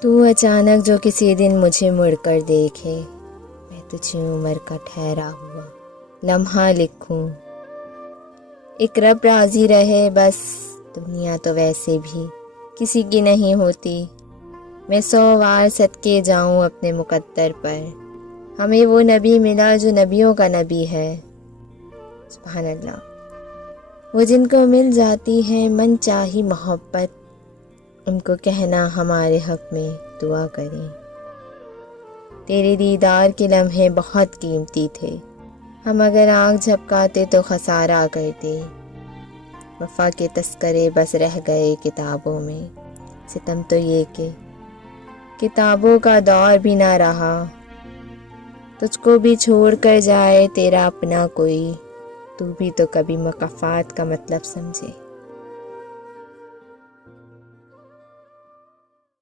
تو اچانک جو کسی دن مجھے مڑ کر دیکھے، میں تجھے عمر کا ٹھہرا ہوا لمحہ لکھوں۔ ایک رب راضی رہے بس، دنیا تو ویسے بھی کسی کی نہیں ہوتی۔ میں 100 بار صدقے جاؤں اپنے مقدر پر، ہمیں وہ نبی ملا جو نبیوں کا نبی ہے۔ سبحان اللہ۔ وہ جن کو مل جاتی ہے من چاہی محبت، ان کو کہنا ہمارے حق میں دعا کریں۔ تیرے دیدار کے لمحے بہت قیمتی تھے، ہم اگر آنکھ جھپکاتے تو خسارہ کرتے۔ وفا کے تذکرے بس رہ گئے کتابوں میں، ستم تو یہ کہ کتابوں کا دور بھی نہ رہا۔ تجھ کو بھی چھوڑ کر جائے تیرا اپنا کوئی، تو بھی تو کبھی مقافات کا مطلب سمجھے۔